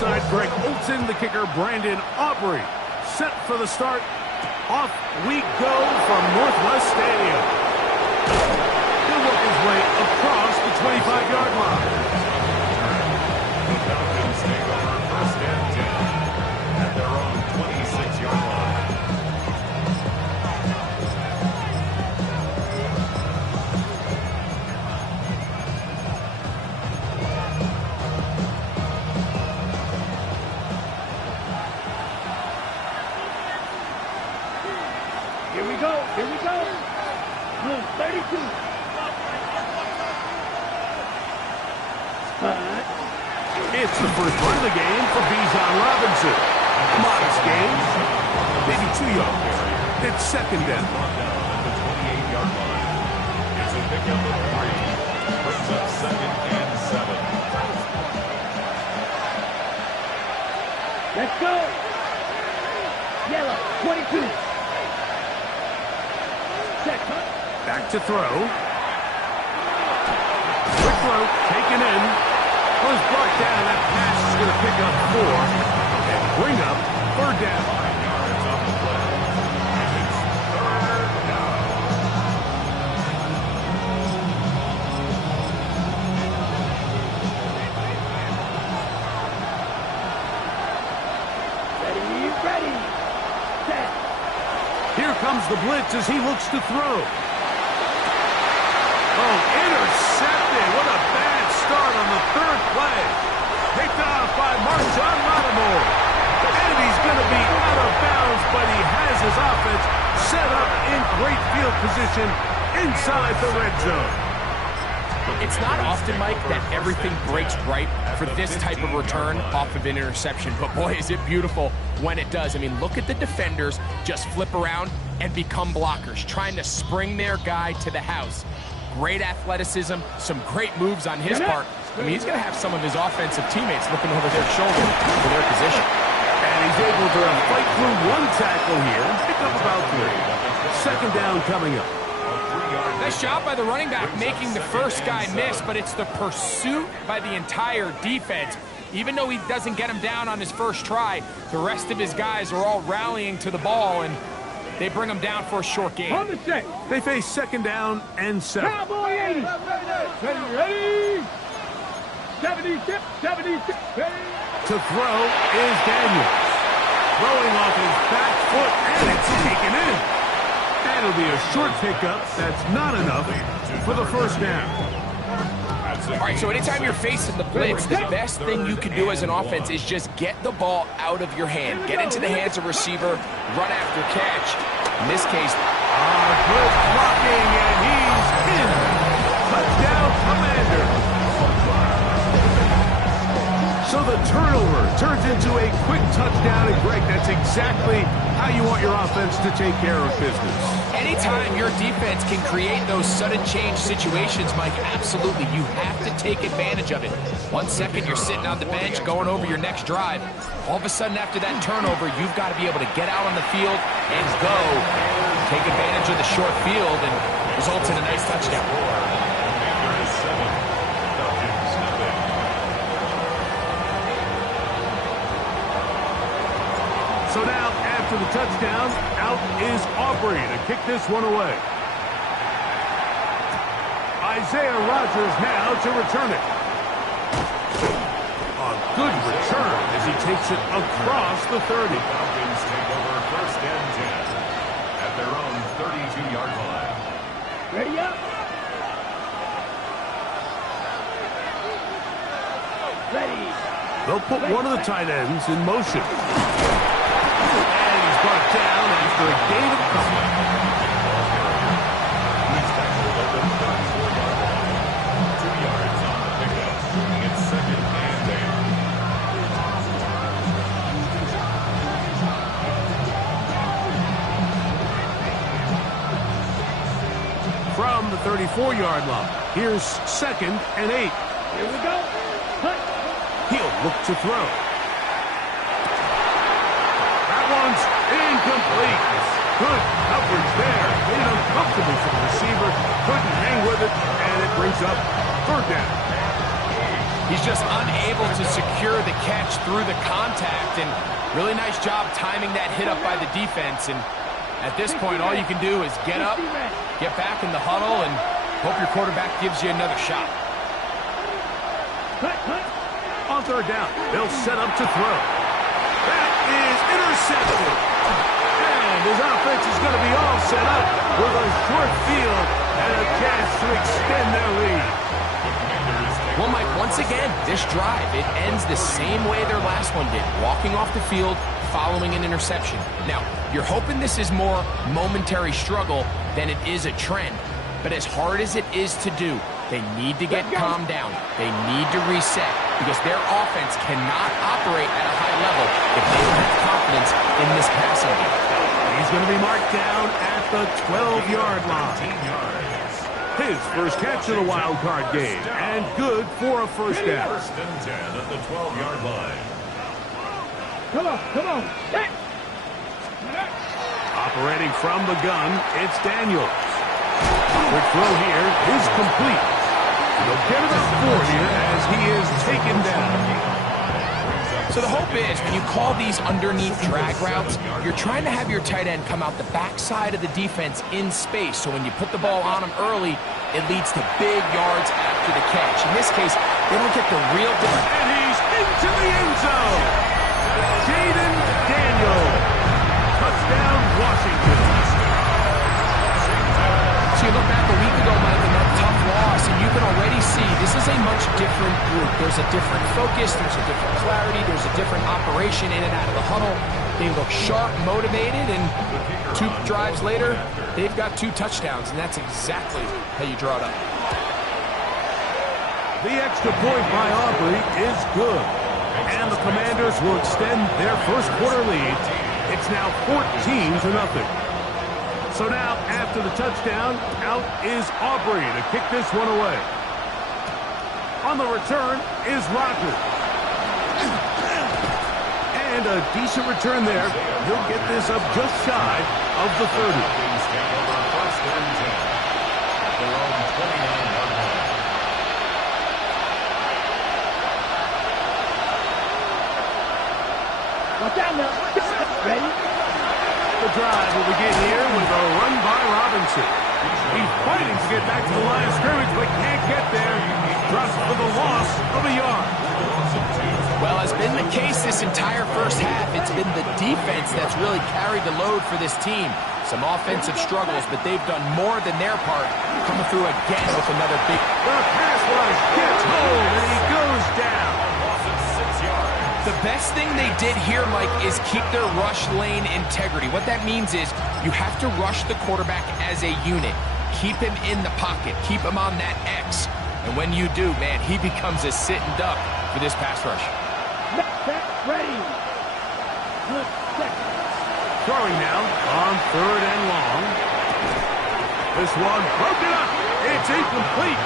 side, Greg Olson, the kicker, Brandon Aubrey. Set for the start. Off we go from Northwest Stadium. He'll work his way across the 25-yard line. The Falcons take over first and 10 at their own 26-yard line. Here we go. 32. It's the first run of the game for Bijan Robinson. Modest gain, maybe 2 yards. It's second down. At the 28-yard line. It's a pickup of 3. Brings up second and 7. Let's go. Yellow, 22. Check. Back to throw. Quick throw, taken in. Was brought down. That pass is going to pick up 4 and bring up third down. 5 yards on the play. And it's third down. Ready. Set. Here comes the blitz as he looks to throw. Oh, intercepted. What a bad start on the third play. Picked off by Marshawn Lattimore. And he's going to be out of bounds, but he has his offense set up in great field position inside the red zone. It's not often, Mike, that everything breaks right for this type of return off of an interception. But, boy, is it beautiful when it does. I mean, look at the defenders just flip around and become blockers, trying to spring their guy to the house. Great athleticism, some great moves on his part. I mean, he's going to have some of his offensive teammates looking over their shoulder for their position. And he's able to fight through one tackle here and pick up about 3. Second down coming up. Nice job by the running back making the first guy miss, but it's the pursuit by the entire defense. Even though he doesn't get him down on his first try, the rest of his guys are all rallying to the ball, and they bring him down for a short gain. On the set. They face second down and 7. Cowboy 80. Ready. 76. Ready. To throw is Daniels. Throwing off his back foot, and it's taken in. That'll be a short pickup. That's not enough for the first down. All right, so anytime you're facing the blitz, the best thing you can do as an offense is just get the ball out of your hand. Get into the hands of receiver, run after catch. In this case, Good blocking, and he's in. Touchdown, Commander. So the turnover turns into a quick touchdown, and Greg, that's exactly how you want your offense to take care of business. anytime your defense can create those sudden change situations, Mike, absolutely, you have to take advantage of it. 1 second, you're sitting on the bench going over your next drive. All of a sudden, after that turnover, you've got to be able to get out on the field and go. Take advantage of the short field and results in a nice touchdown. So now, after the touchdown, out is Aubrey to kick this one away. Isaiah Rodgers now to return it. A good return as he takes it across the 30. Falcons take over first and 10 at their own 32-yard line. Ready up. Ready. They'll put one of the tight ends in motion. And he's brought down after a gain of couple. He's tackled at the 34-yard line. 2 yards on the pickup. It's second and 8. From the 34-yard line, here's second and 8. Here we go. Cut. He'll look to throw. That one's incomplete. Good coverage there. Made it uncomfortable for the receiver. Couldn't hang with it, and it brings up third down. He's just unable to secure the catch through the contact, and really nice job timing that hit up by the defense. And at this point, all you can do is get up, get back in the huddle, and hope your quarterback gives you another shot. On third down, they'll set up to throw. That is intercepted. And his offense is going to be all set up with a short field and a chance to extend their lead. Well, Mike, once again, this drive, it ends the same way their last one did, walking off the field, following an interception. Now, you're hoping this is more momentary struggle than it is a trend. But as hard as it is to do, they need to get calmed down. They need to reset because their offense cannot operate at a high level if they don't have confidence in this passing game. He's going to be marked down at the 12-yard line. His first catch of the wild card game, and good for a first down. First and 10 at the 12-yard line. Come on. Set. Operating from the gun, it's Daniels. Quick throw here is complete. He'll get about 4 here as he is taken down. So the hope is when you call these underneath drag routes, you're trying to have your tight end come out the backside of the defense in space. So when you put the ball on him early, it leads to big yards after the catch. In this case, they don't get the real difference. And he's into the end zone. Jaden Daniels. Touchdown, Washington. So you look back a week ago, Mike, and that tough loss, and you can already see this is a much different group. There's a different focus, there's a different clarity, there's a different operation in and out of the huddle. They look sharp, motivated, and 2 drives later, they've got 2 touchdowns, and that's exactly how you draw it up. The extra point by Aubrey is good. And the Commanders will extend their first quarter lead. It's now 14-0. So now, after the touchdown, out is Aubrey to kick this one away. On the return is Rogers. And a decent return there. He'll get this up just shy of the 30. First and 10 at their own 29-yard line. Watch out now. Ready? The drive will begin here with a run by Robinson. He's fighting to get back to the line of scrimmage, but can't get there. Drops for the loss of a yard. Well, has been the case this entire first half. It's been the defense that's really carried the load for this team. Some offensive struggles, but they've done more than their part, coming through again with another big... The pass rush gets hold, and he goes down. The best thing they did here, Mike, is keep their rush lane integrity. What that means is you have to rush the quarterback as a unit. Keep him in the pocket. Keep him on that X. And when you do, man, he becomes a sitting duck for this pass rush. Ready. Throwing now on 3rd and long. This one broken up. It's incomplete.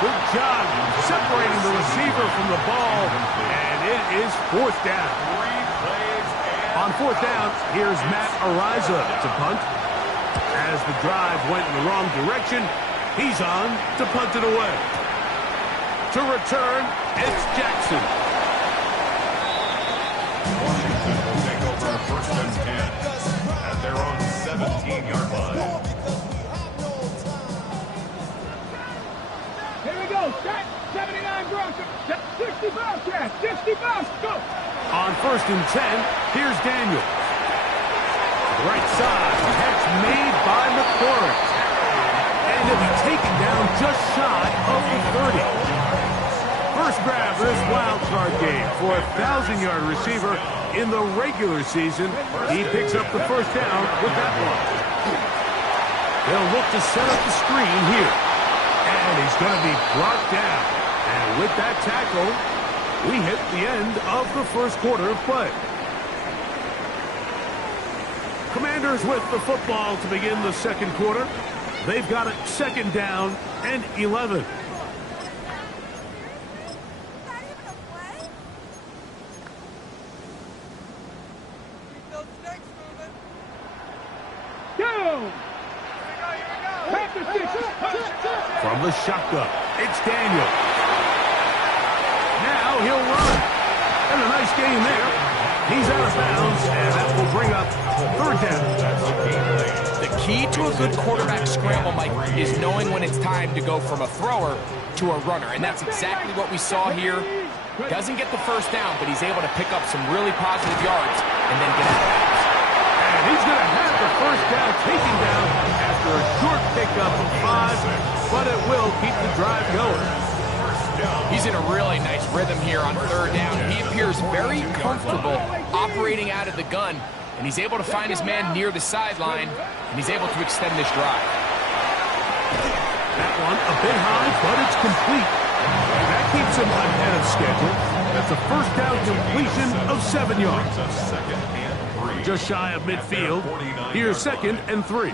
Good job separating the receiver from the ball, and it is 4th down. On 4th down, here's Matt Ariza to punt. As the drive went in the wrong direction, he's on to punt it away. To return, it's Jackson. Washington will take over first and 10 at their own 17-yard line. Here we go. Set. 79 Broncos. 65 cash. 65. Go. On 1st and 10, here's Daniels. To the right side, catch made by McCourt. And he'll be taken down just shy of the 30. First grab of this wild card game for a 1,000-yard receiver in the regular season. He picks up the first down with that one. They'll look to set up the screen here. And he's going to be brought down. And with that tackle, we hit the end of the first quarter of play. Commanders with the football to begin the second quarter. They've got it 2nd down and 11. From the shotgun, it's Daniel. he'll run. And a nice gain there. He's out of bounds, and that will bring up third down. The key to a good quarterback scramble, Mike, is knowing when it's time to go from a thrower to a runner. And that's exactly what we saw here. Doesn't get the first down, but he's able to pick up some really positive yards and then get out of bounds. And he's going to have the first down taken down after a short pickup of 5, but it will keep the drive going. He's in a really nice rhythm here on third down. He appears very comfortable operating out of the gun, and he's able to find his man near the sideline, and he's able to extend this drive. That one a bit high, but it's complete. That keeps him ahead of schedule. That's a first down completion of 7 yards. Just shy of midfield. Here's 2nd and 3.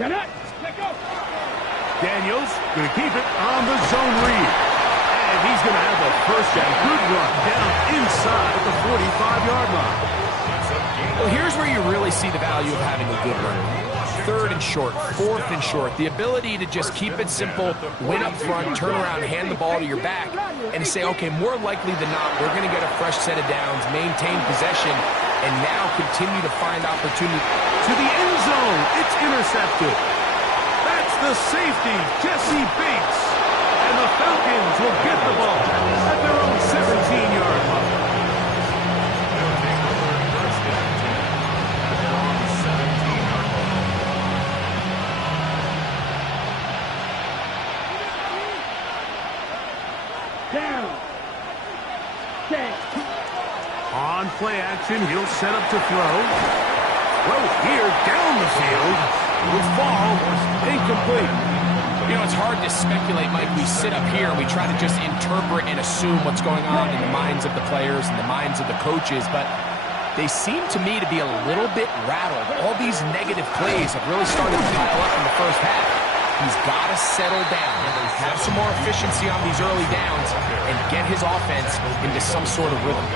Daniels going to keep it on the zone read. And he's going to have a first and good run down inside the 45-yard line. Well, here's where you really see the value of having a good runner. 3rd and short, 4th and short. The ability to just keep it simple, win up front, turn around, hand the ball to your back, and say, okay, more likely than not, we're going to get a fresh set of downs, maintain possession, and now continue to find opportunity. To the end zone, it's intercepted. That's the safety, Jesse Bates. And the Falcons will get the ball at their own 17-yard line. On play action, he'll set up to throw. Throw here down the field. Will fall. Incomplete. You know, it's hard to speculate, Mike. We sit up here and we try to just interpret and assume what's going on in the minds of the players and the minds of the coaches, but they seem to me to be a little bit rattled. All these negative plays have really started to pile up in the first half. He's got to settle down, have some more efficiency on these early downs, and get his offense into some sort of rhythm.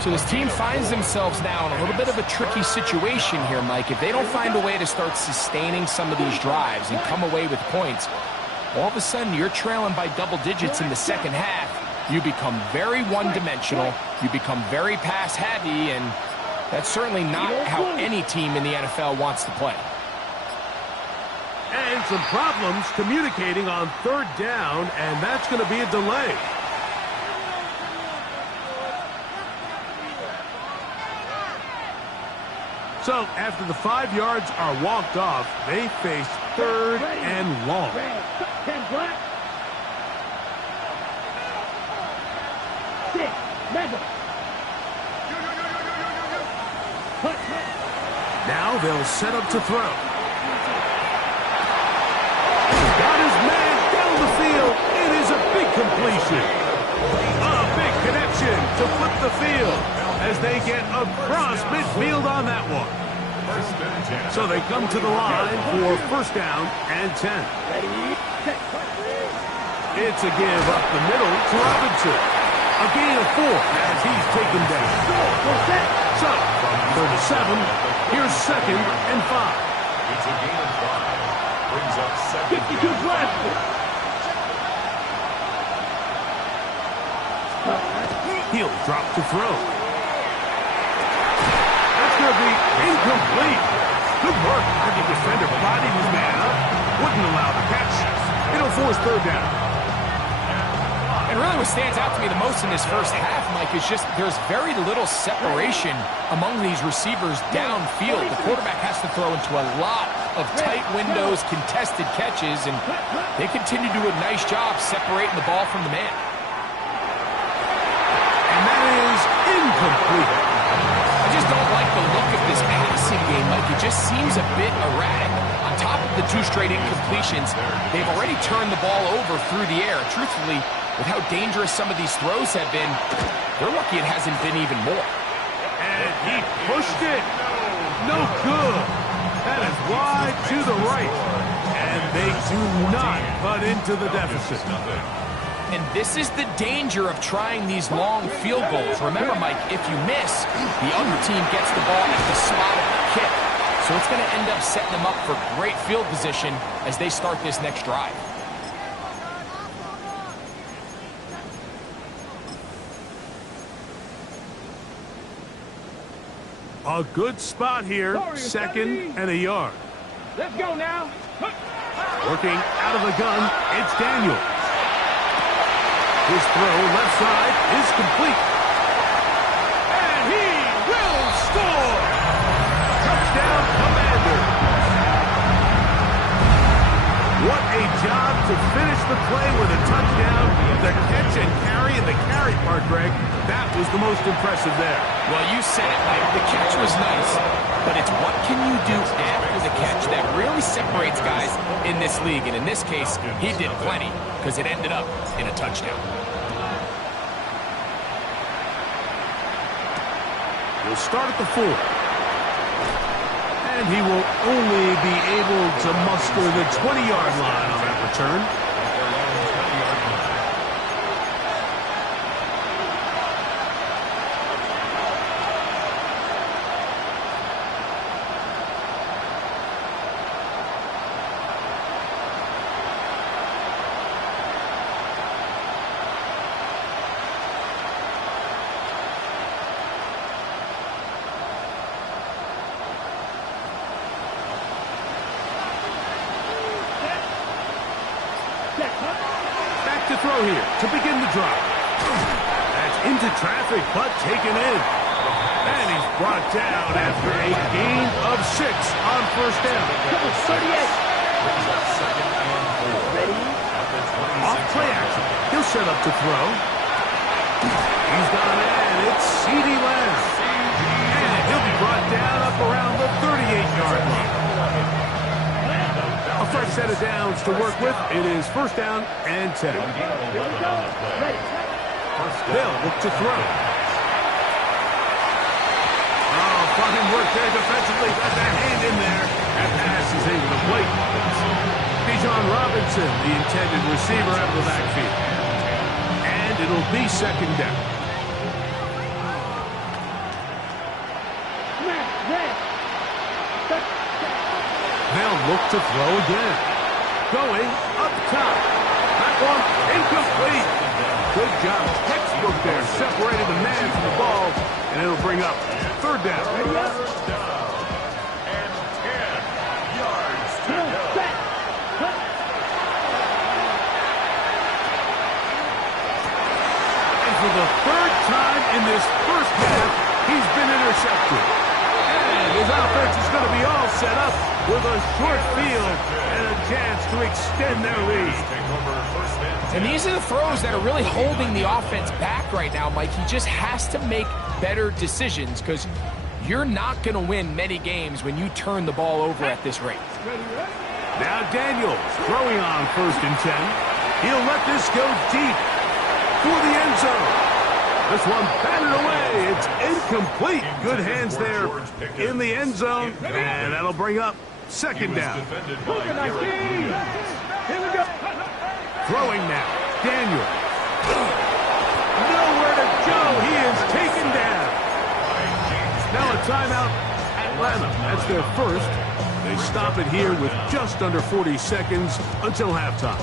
So this team finds themselves now in a little bit of a tricky situation here, Mike. If they don't find a way to start sustaining some of these drives and come away with points, all of a sudden you're trailing by double digits in the second half. You become very one-dimensional. You become very pass-heavy, and that's certainly not how any team in the NFL wants to play. And some problems communicating on third down, and that's going to be a delay. So, after the 5 yards are walked off, they face 3rd and long. Now they'll set up to throw. Got his man down the field. It is a big completion. A big connection to flip the field as they get across midfield on that one. So they come to the line for first down and 10. It's a give up the middle to Robinson. A gain of 4 as he's taken down. So from 37, here's 2nd and 5. It's a gain of 5. Brings up 52 left. He'll drop to throw. That's going to be incomplete. Good work. The defender bodied his man up. Wouldn't allow the catch. It'll force third down. And really what stands out to me the most in this first half, Mike, is just there's very little separation among these receivers downfield. The quarterback has to throw into a lot of tight windows, contested catches, and they continue to do a nice job separating the ball from the man. And that is incomplete. I just don't like the look of this passing game, Mike. It just seems a bit erratic. On top of the 2 straight incompletions, they've already turned the ball over through the air. Truthfully, with how dangerous some of these throws have been, they're lucky it hasn't been even more. And he pushed it. No good. That is wide to the right. And they do not cut into the deficit. And this is the danger of trying these long field goals. Remember, Mike, if you miss, the other team gets the ball at the spot of the kick. So it's going to end up setting them up for great field position as they start this next drive. A good spot here, second and a yard. Let's go now. Working out of the gun, it's Daniels. His throw left side is complete. And he will score! Touchdown, Commanders! What a job to finish the play with a touchdown. The catch and carry, and the carry part, Greg, that was the most impressive there. Well, you said it, Mike. The catch was nice, but it's what can you do after the catch that really separates guys in this league. And in this case, he did plenty because it ended up in a touchdown. He'll start at the 4. And he will only be able to muster the 20-yard line on that return. Back to throw here to begin the drive. That's into traffic, but taken in. And he's brought down after a gain of 6 on first down. 38. Off play action. He'll set up to throw. He's gone in. It's CeeDee Lamb. And he'll be brought down up around the 38-yard line. A fresh set of downs to work with. It is first down and 10. They'll look to throw. Oh, fine work there defensively. Got that hand in there. That pass is incomplete. Bijan Robinson, the intended receiver, out of the backfield. And it'll be second down. They'll look to throw again. Going up top. That one incomplete. Good job. Textbook there. Separated the man from the ball. And it'll bring up third down. And 10 yards to go. And for the third time in this first half, he's been intercepted. And his offense is going to be all set up with a short field and a chance to extend their lead. And these are the throws that are really holding the offense back right now, Mike. He just has to make better decisions because you're not going to win many games when you turn the ball over at this rate. Now Daniels throwing on first and 10. He'll let this go deep for the end zone. This one batted away. It's incomplete. Good hands there in the end zone. And that'll bring up second down. Throwing now. Daniel. Nowhere to go. He is taken down. Now a timeout. Atlanta. That's their first. They stop it here with just under 40 seconds until halftime.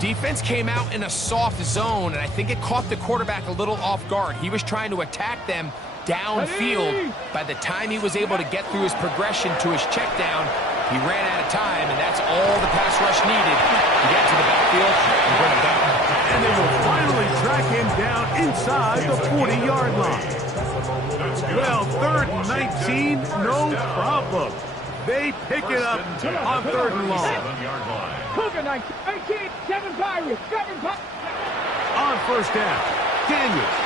Defense came out in a soft zone, and I think it caught the quarterback a little off guard. He was trying to attack them downfield. By the time he was able to get through his progression to his check down, he ran out of time, and that's all the pass rush needed to get to the backfield and bring him down. And they will finally track him down inside the 40-yard line. Well, third and 19, no problem. They pick it up on third and long. Cougar 19, 7 Pirates, 7 Pirates. On first down, Daniels.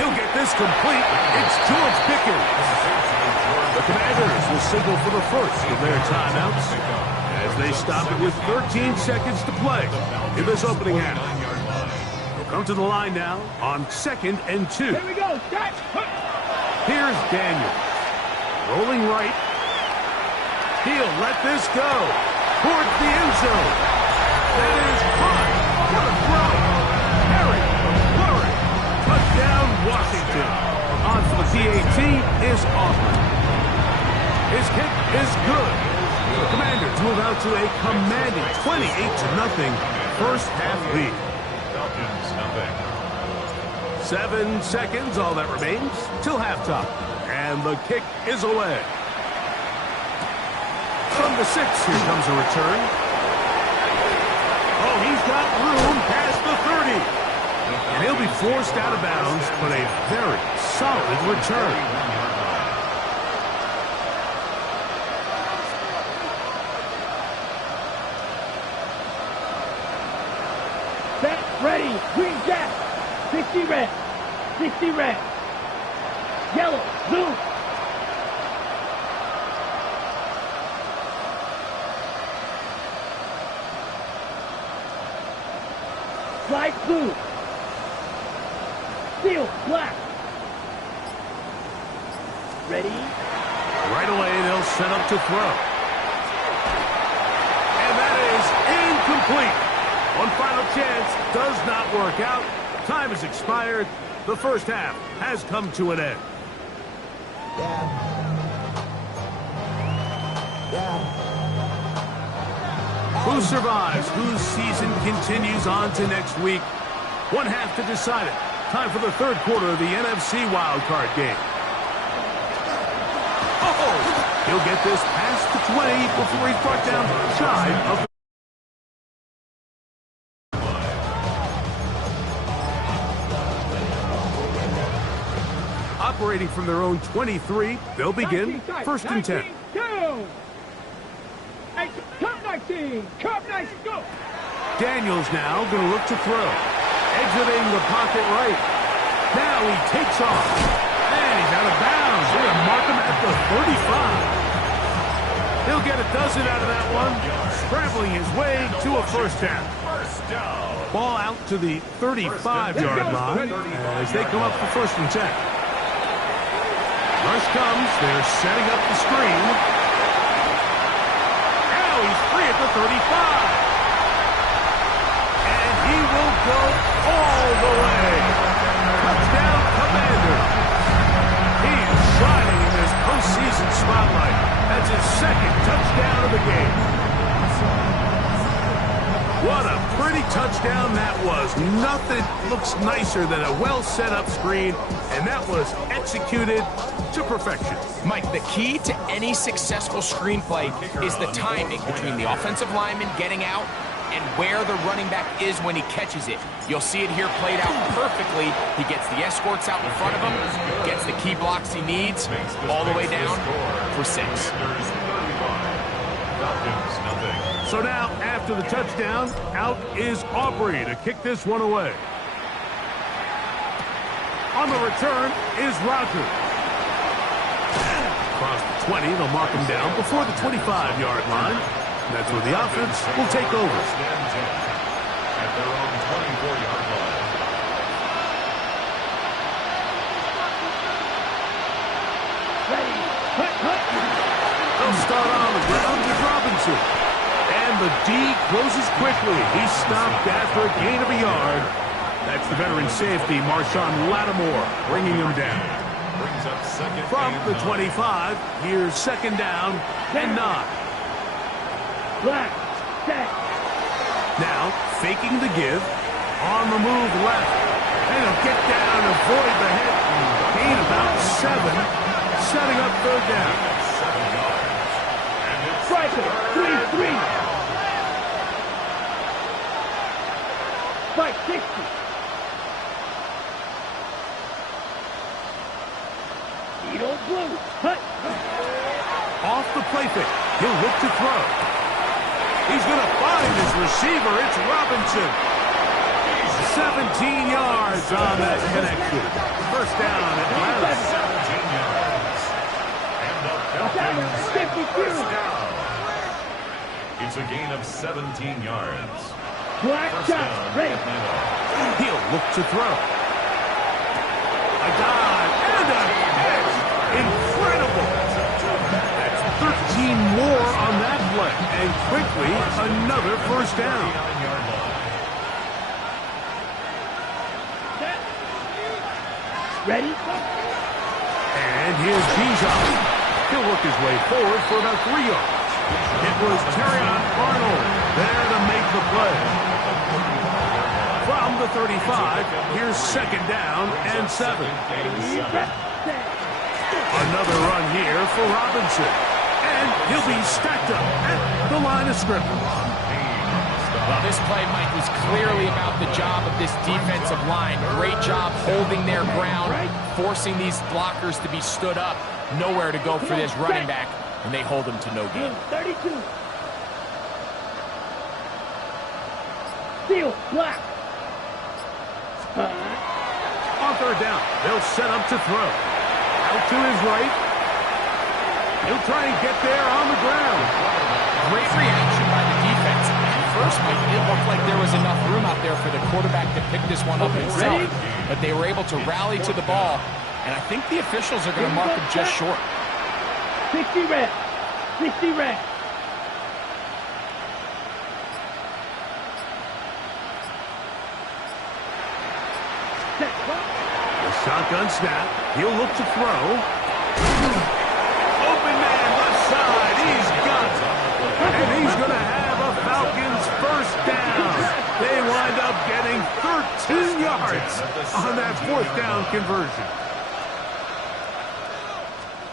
He'll get this complete. It's George Pickens. The Commanders will signal for the first of their timeouts as they stop it with 13 seconds to play in this opening half. They'll come to the line now on second and 2. Here we go, start. Here's Daniels. Rolling right. He'll let this go towards the end zone. That is caught. What a throw. Harry McLaurin. Touchdown, Washington. On for the PAT is Auburn. His kick is good. The Commanders move out to a commanding 28-0 first half lead. 7 seconds, all that remains, till halftime. And the kick is away. From the 6, here comes a return. Oh, he's got room past the 30. And he'll be forced out of bounds, but a very solid return. Set, ready, green jack. 60 red. 60 red. Yellow, blue. Light blue. Steel, black. Ready? Right away, they'll set up to throw. And that is incomplete. One final chance does not work out. Time has expired. The first half has come to an end. Who survives? Whose season continues on to next week? One half to decide it. Time for the third quarter of the NFC wildcard game. Oh! He'll get this past the 20 before he's brought down shy of the... Operating from their own 23, they'll begin 1st and 10. 19, 19, curve 19, go! Daniels now going to look to throw. Exiting the pocket right. Now he takes off. And he's out of bounds. They're going to mark him at the 35. He'll get a dozen out of that one. Scrambling his way to a first down. Ball out to the 35-yard line as they come up for 1st and 10. Rush comes. They're setting up the screen. Now he's free at the 35. And he will go all the way. Touchdown, Commanders. He is shining in this postseason spotlight. That's his 2nd touchdown of the game. What a pretty touchdown that was. Nothing looks nicer than a well-set-up screen, and that was executed to perfection. Mike, the key to any successful screenplay is the timing between the offensive lineman getting out and where the running back is when he catches it. You'll see it here played out perfectly. He gets the escorts out in front of him, gets the key blocks he needs, all the way down for 6. So now, after the touchdown, out is Aubrey to kick this one away. On the return is Roger. Across the 20, they'll mark him down before the 25-yard line. That's where the offense will take over. At their own 24-yard line. Ready, hut. They'll start on the ground with Robinson. And the D closes quickly. He's stopped after a gain of a yard. That's the veteran safety, Marshawn Lattimore, bringing him down. Brings up 2nd From and the 9. 25, here's 2nd down and 9. Black, set. Now, faking the give, on the move left. And he'll get down and avoid the hit. Gain about 7, setting up 3rd down. 7 yards. And it's Striker, 3-3. Spike, 60. Needle blue, hut. Off the play fake, he'll look to throw. He's going to find his receiver. It's Robinson. 17 yards on that connection. 1st down, Atlanta. 17 yards. And the Falcons 52. down. It's a gain of 17 yards. Black First shot, down, ready. Atlanta. He'll look to throw. A dive and a catch. Incredible. That's 13 more on that play. And quickly, another 1st down. 9-yard line. Ready? And here's Bijan. He'll work his way forward for about 3 yards. It was Terrion Arnold there to make the play. From the 35, here's 2nd down and 7. Another run here for Robinson. And he'll be stacked up at the line of scrimmage. Well, this play, Mike, was clearly about the job of this defensive line. Great job holding their ground, forcing these blockers to be stood up. Nowhere to go for this running back, and they hold him to no gain. 32. Steal, black. On third down, they'll set up to throw. Out to his right. He'll try and get there on the ground. Great reaction by the defense. At first, Mike, it looked like there was enough room out there for the quarterback to pick this one up himself. But they were able to rally to the ball, and I think the officials are going to mark him just short. 60 red. 60 red. The shotgun snap. He'll look to throw. Open man left side. He's got it. And he's going to have a Falcons first down. They wind up getting 13 yards on that fourth down conversion.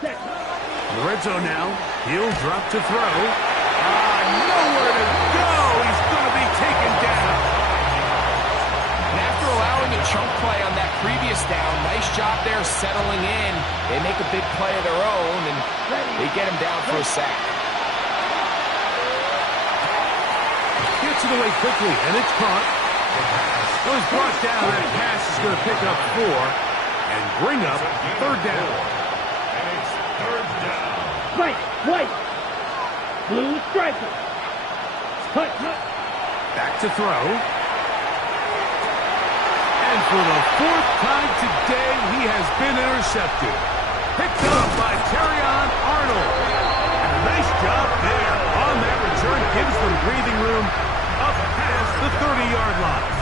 The red zone now. He'll drop to throw. Nowhere to go. He's going to be taken down. And after allowing a chunk play on that previous down, nice job there settling in. They make a big play of their own, and they get him down for a sack. Gets it away quickly, and it's caught. It was brought down. That pass is going to pick up 4 and bring up third down. And it's third down. White. Blue striker. Hut. Back to throw. And for the fourth time today, he has been intercepted. Picked up by Terrion Arnold. And a nice job there on that return. Gives them breathing room up past the 30-yard line.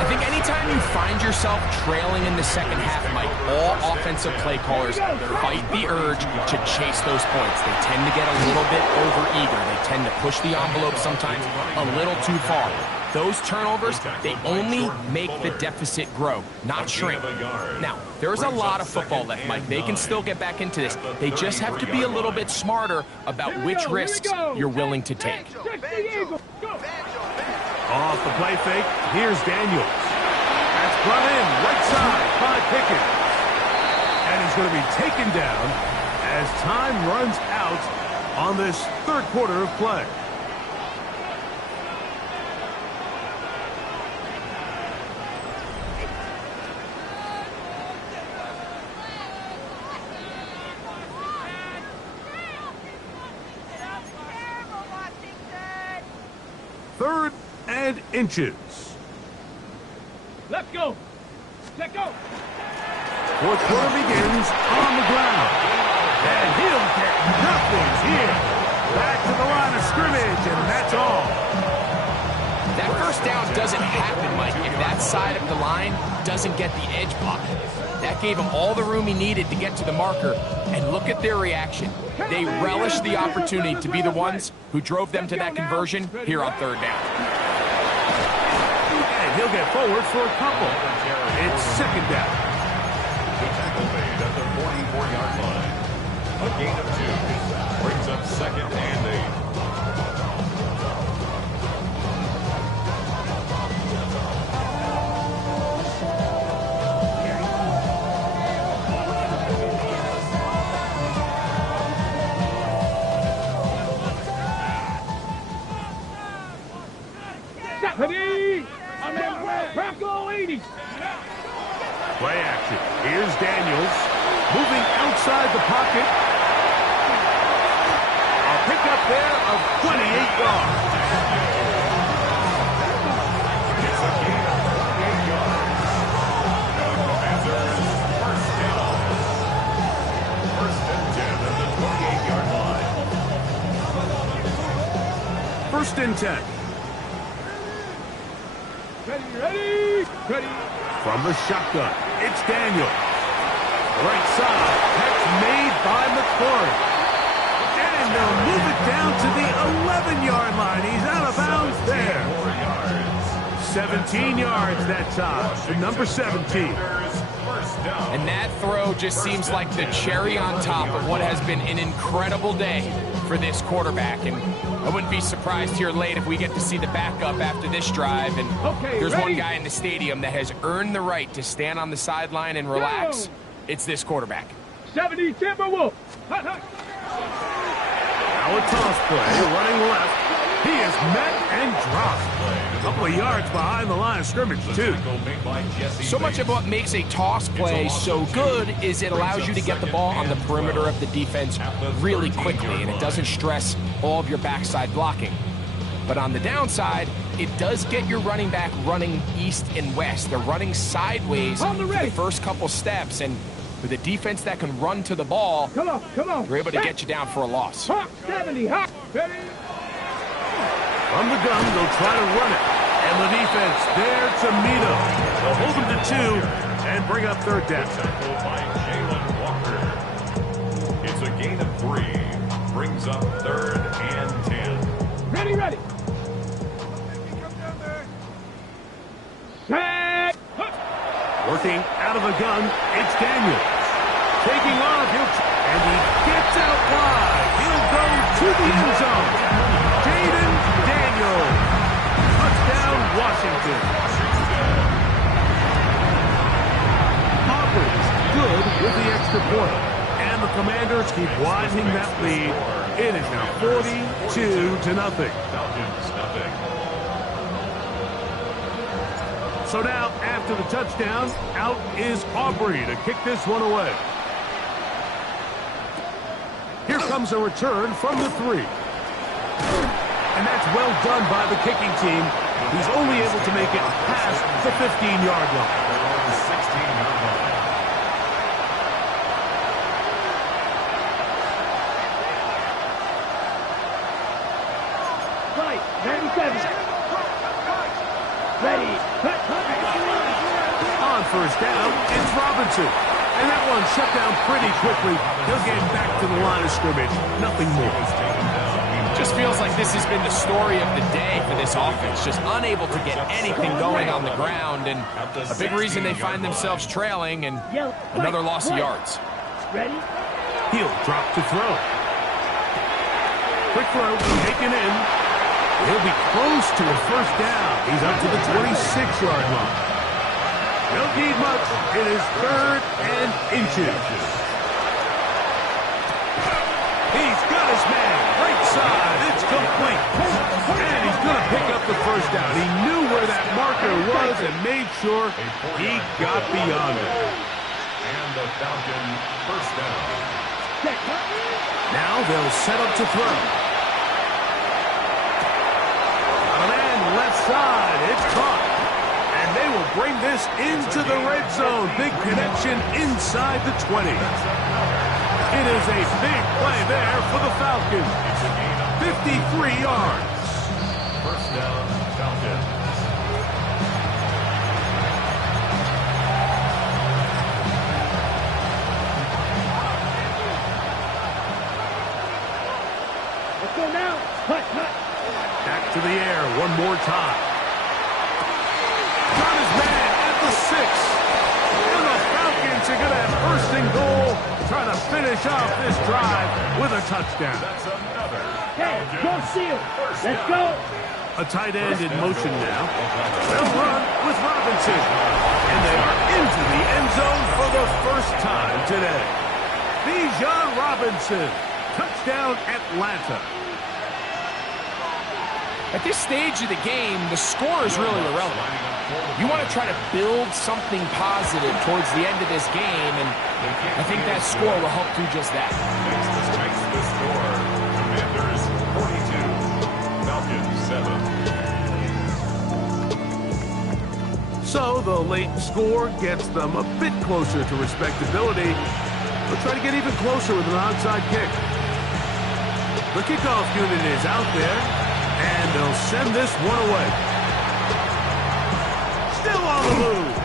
I think anytime you find yourself trailing in the second half, Mike, all offensive play callers fight the urge to chase those points. They tend to get a little bit overeager. They tend to push the envelope sometimes a little too far. Those turnovers, they only make the deficit grow, not shrink. Now, there's a lot of football left, Mike. They can still get back into this. They just have to be a little bit smarter about which risks you're willing to take. Off the play fake, here's Daniels. That's brought in right side by Pickens. And he's going to be taken down as time runs out on this third quarter of play. Third and inches. Let's go. Check go. Fourth quarter begins on the ground. And he'll get nothing here. Back to the line of scrimmage, and that's all. That first down doesn't happen, Mike, if that side of the line doesn't get the edge block. That gave him all the room he needed to get to the marker. And look at their reaction. They relish the opportunity to be the ones who drove them to that conversion here on third down. And he'll get forward for a couple. It's second down. The tackle made at the 44-yard line. A gain of 2 brings up second and 8. Ready? I'm in Bronco 80. Play action. Here's Daniels. Moving outside the pocket. A pickup there of 28 yards. It's a gain of 28 yards. Panthers first down. First and 10 at the 28-yard line. First and 10. Ready? From the shotgun, it's Daniels. Right side, catch made by McCory. And they'll move it down to the 11-yard line. He's out of bounds there. 17 yards that time, to number 17. First down. And that throw just seems like the cherry on top of what has been an incredible day for this quarterback. And I wouldn't be surprised here late if we get to see the backup after this drive. And there's one guy in the stadium that has earned the right to stand on the sideline and relax. It's this quarterback. 70 Timberwolves. Hut, hut. Now a toss play, running left. He is met and dropped. A couple of yards behind the line of scrimmage, too. So much of what makes a toss play so good is it allows you to get the ball on the perimeter of the defense really quickly, and it doesn't stress all of your backside blocking. But on the downside, it does get your running back running east and west. They're running sideways for the first couple steps, and with a defense that can run to the ball, Come on. they're able to get you down for a loss. Hawk 70. Hawk. Ready? From the gun, they'll try to run it. And the defense there to meet him. They'll hold him to 2 and bring up third down. Tackled by Jalen Walker. It's a gain of 3. Brings up 3rd and 10. Ready, ready. Set. Hut. Working out of the gun, it's Daniels. Taking off, and he gets out wide. He'll go to the end zone. Jaden Daniels. Touchdown, Washington. Hopper's good with the extra point. And the Commanders keep widening that lead. It is now 42-0. Falcons, nothing. So now, after the touchdown, out is Aubrey to kick this one away. Here comes a return from the 3. And that's well done by the kicking team. He's only able to make it past the 15-yard line. The 16-yard line. Right. 97. Ready. Hut, hut. On first down, it's Robinson. And that one shut down pretty quickly. He'll get back to the line of scrimmage. Nothing more. Just feels like this has been the story of the day for this offense. Just unable to get anything going on the ground. And a big reason they find themselves trailing and another loss of yards. Ready? He'll drop to throw. Quick throw, taken in. He'll be close to a first down. He's up to the 26-yard line. Don't need much. It is 3rd and inches. He's got his man. Right side. It's complete. And he's going to pick up the first down. He knew where that marker was and made sure he got beyond it. And the Falcon first down. Now they'll set up to throw. On an end, left side. It's caught. And they will bring this into the red zone. Big connection inside the 20. It is a big play there for the Falcons. 53 yards. First down, Falcons. Let's go now. Hut, hut. Back to the air one more time. Got his man at the 6. And the Falcons are going to have first and goal, trying to finish off this drive with a touchdown. That's another. Hey, go seal. Let's go. A tight end in motion now. They'll run with Robinson. And they are into the end zone for the first time today. Bijan Robinson. Touchdown, Atlanta. At this stage of the game, the score is really irrelevant. You want to try to build something positive towards the end of this game, and I think that score will help do just that. Makes the score. Commanders 42, Falcons 7. So the late score gets them a bit closer to respectability. They'll try to get even closer with an onside kick. The kickoff unit is out there, and they'll send this one away. Still on the move.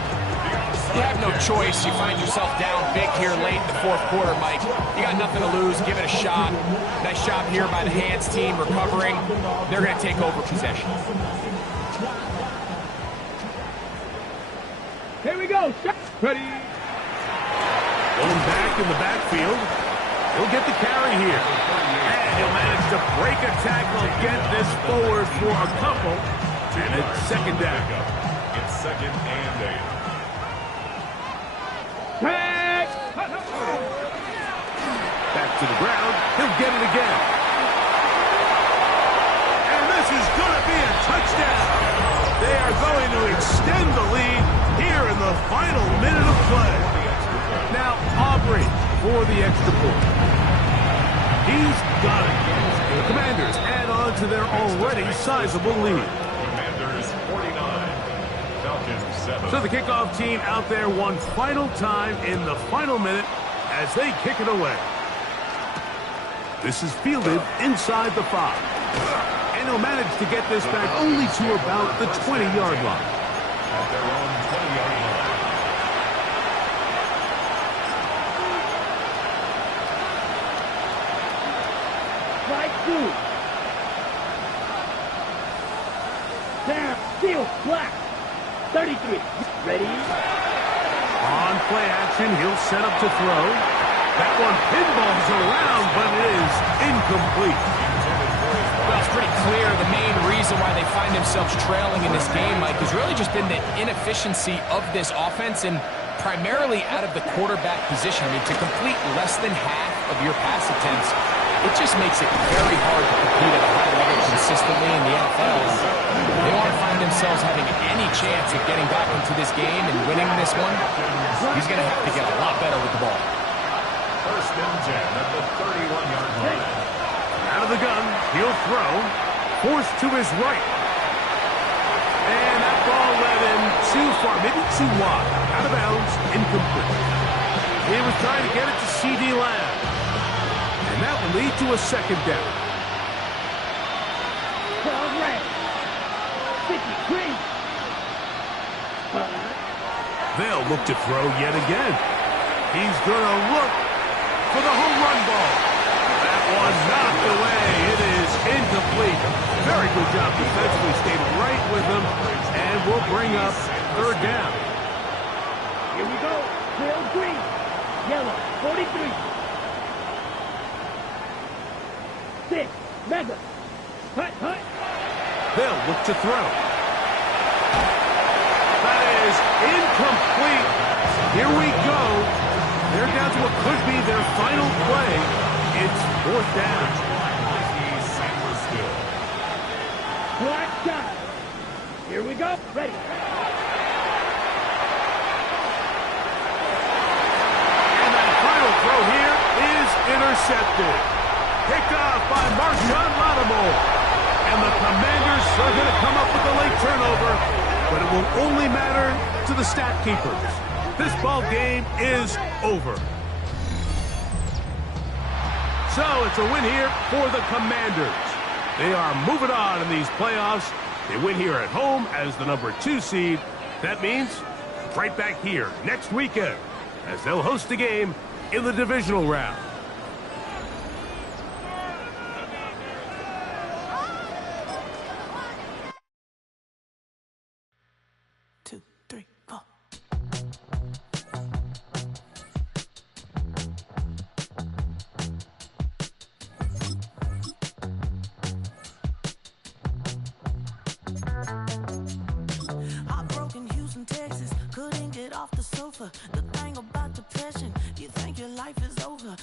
You have no choice. You find yourself down big here late in the fourth quarter, Mike. You got nothing to lose. Give it a shot. Nice job here by the hands team recovering. They're going to take over possession. Here we go. Ready. Going back in the backfield. He'll get the carry here. And he'll manage to break a tackle, get this forward for a couple. And it's second down. It's second and 8. Tag! Back to the ground. He'll get it again. And this is going to be a touchdown. They are going to extend the lead here in the final minute of play. Now Aubrey for the extra point. He's got it. The Commanders add on to their already sizable lead. Commanders 49, Falcons 7. So the kickoff team out there one final time in the final minute as they kick it away. This is fielded inside the 5. And he'll manage to get this back only to about the 20-yard line. At their own 20-yard line. Strike 2. Down. Steal. Black. 33. Ready? On play action, he'll set up to throw. That one pinballs around, but it is incomplete. Well, it's pretty clear the main reason why they find themselves trailing in this game, Mike, has really just been the inefficiency of this offense and primarily out of the quarterback position. I mean, to complete less than half of your pass attempts, it just makes it very hard to compete at a high level consistently in the NFL. They want to find themselves having any chance of getting back into this game and winning this one. He's going to have to get a lot better with the ball. First and 10 at the 31-yard line. Out of the gun, he'll throw. Forced to his right. And that ball led him too far, maybe too wide. Out of bounds, incomplete. He was trying to get it to C.D. Lamb. And that will lead to a second down. 12 red. 50 green. They'll look to throw yet again. He's going to look for the home run ball. That one knocked away. It is incomplete. Very good job defensively. Stayed right with him. And we'll bring up third down. Here we go. Trail green. Yellow. 43. 6. Mega. Hut, hut. They'll look to throw. That is incomplete. Here we go. They're down to what could be their final play. It's fourth down. Black shot. Here we go. Ready. And that final throw here is intercepted. Picked off by Marshawn Lattimore. And the Commanders are going to come up with a late turnover, but it will only matter to the stat keepers. This ball game is over. So it's a win here for the Commanders. They are moving on in these playoffs. They win here at home as the number 2 seed. That means right back here next weekend as they'll host a game in the divisional round. The thing about depression, you think your life is over.